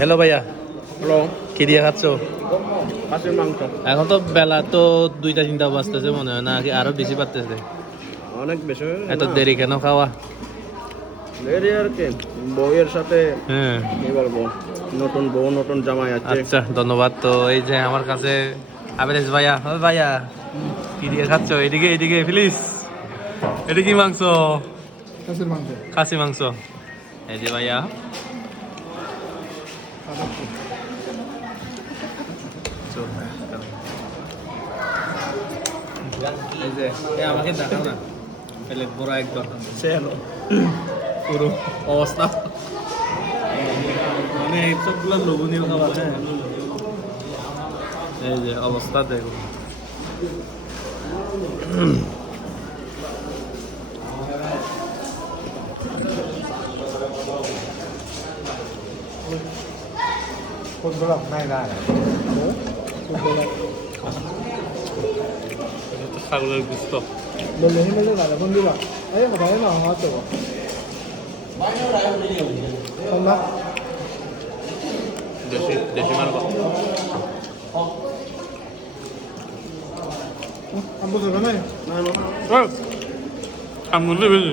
Hello ভাইয়া, hello, কি দিয়ে খাচ্ছ? খাসির মাংস। এখন তো বেলা তো 2টা 3টা বাজতেছে মনে হয়, না কি আরো বেশি বাজতেছে? অনেক বেশি এত দেরি কেন খাওয়া? দেরি আর কি, বউয়ের সাথে হ্যাঁ, কি বলবো, নতুন বউ নতুন জামাই আছে। আচ্ছা ধন্যবাদ। তো এই যে আমার কাছে আবেরেজ ভাইয়া, ও ভাইয়া কি দিয়ে খাচ্ছ? এদিকে এদিকে প্লিজ। এটা কি মাংস? খাসির মাংস। খাসি মাংস। এই যে ভাইয়া, এই যে আমাকে দেখাও না, প্লেট বড় একদম সে হলো পুরো অবস্থা, মানে সবগুলো লোভনীয় খাবার। এই যে অবস্থা দেখো। ছাগলের গুস্ত বললে হিমেলে দাদা ফোন দিবা এই কথা না আমার তো দেশি দেশি মাংস। আমি বুঝতে না না আমি বলতে বেশি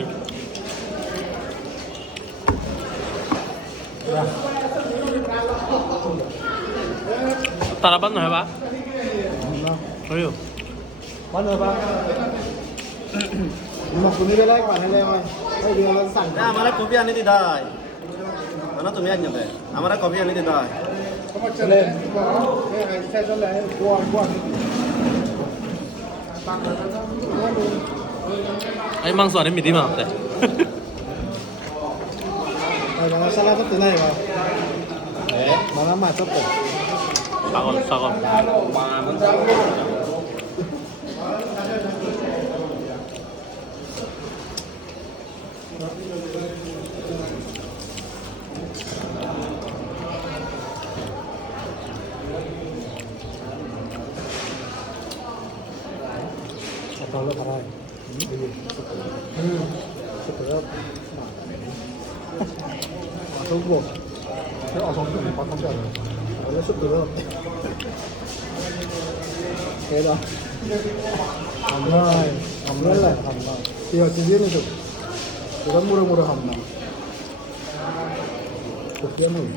তারা বান নহয় বা হয়ো Mana ba? Mà cũng đi đây quản này mày. Đây điều là sẵn. আমারে কপি আনি দিদাই মানে তুমি আনি দে আমারে কপি আনি দিদাই Lên. Cái xe cho lại qua qua. এই মাংস আনি মিদি মা আপনি Rồi nó salad tất này mà. Mà nó mà tất cả. ছাগল ছাগল Atau lo parai. Setelah. Atau gua. Cái ở trong cái quán không chơi. Nó sụp từ đâu. Thế đó. Hầm rồi. Hầm lên lại hầm rồi. Thì ở trên dưới này được. Thì nó mua được hầm nào. Cục kia mùi.